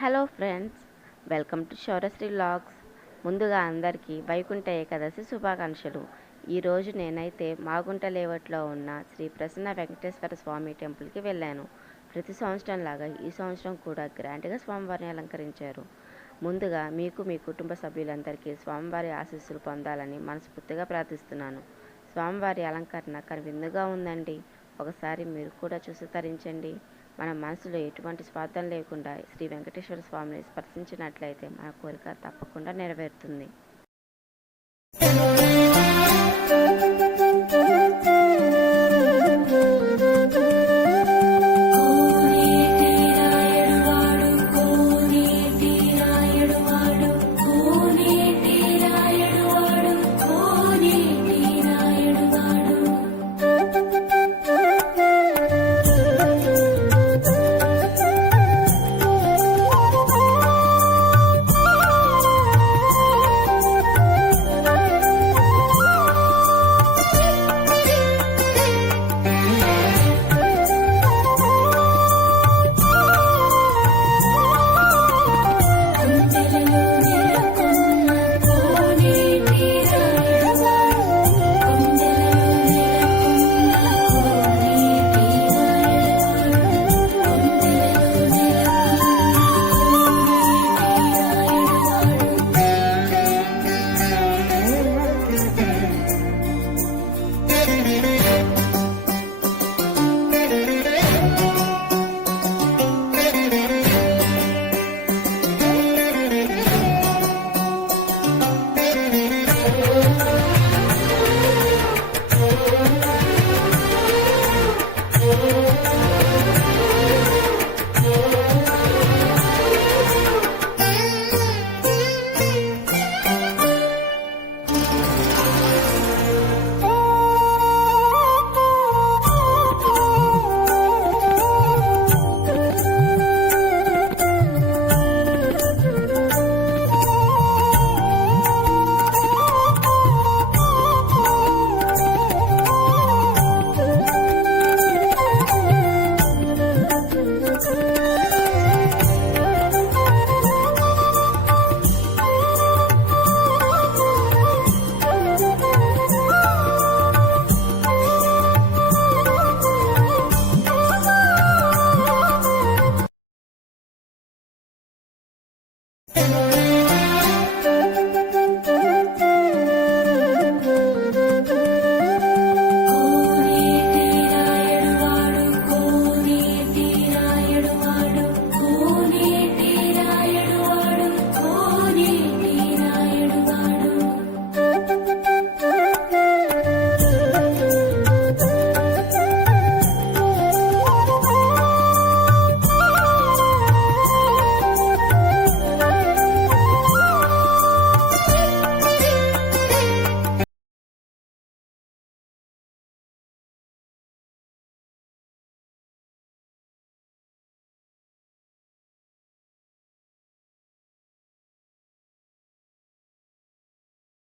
Hello friends, welcome to Shaurashri vlogs. ముందుగా అందరికీ వైకుంఠ ఏకాదశి శుభాకాంక్షలు. ఈరోజు నేనైతే మాగుంట లేఅవుట్లో ఉన్న శ్రీ ప్రసన్న వెంకటేశ్వర స్వామి టెంపుల్కి వెళ్ళాను. ప్రతి సంవత్సరం లాగా ఈ సంవత్సరం కూడా గ్రాండ్గా స్వామివారిని అలంకరించారు. ముందుగా మీకు మీ కుటుంబ సభ్యులందరికీ స్వామివారి ఆశీస్సులు పొందాలని మనస్ఫూర్తిగా ప్రార్థిస్తున్నాను. స్వామివారి అలంకరణ కనువిందుగా ఉందండి. ఒకసారి మీరు కూడా చూసి తరించండి. మన మనసులో ఎటువంటి స్వార్థం లేకుండా శ్రీ వెంకటేశ్వర స్వామిని స్పర్శించినట్లయితే మన కోరిక తప్పకుండా నెరవేరుతుంది.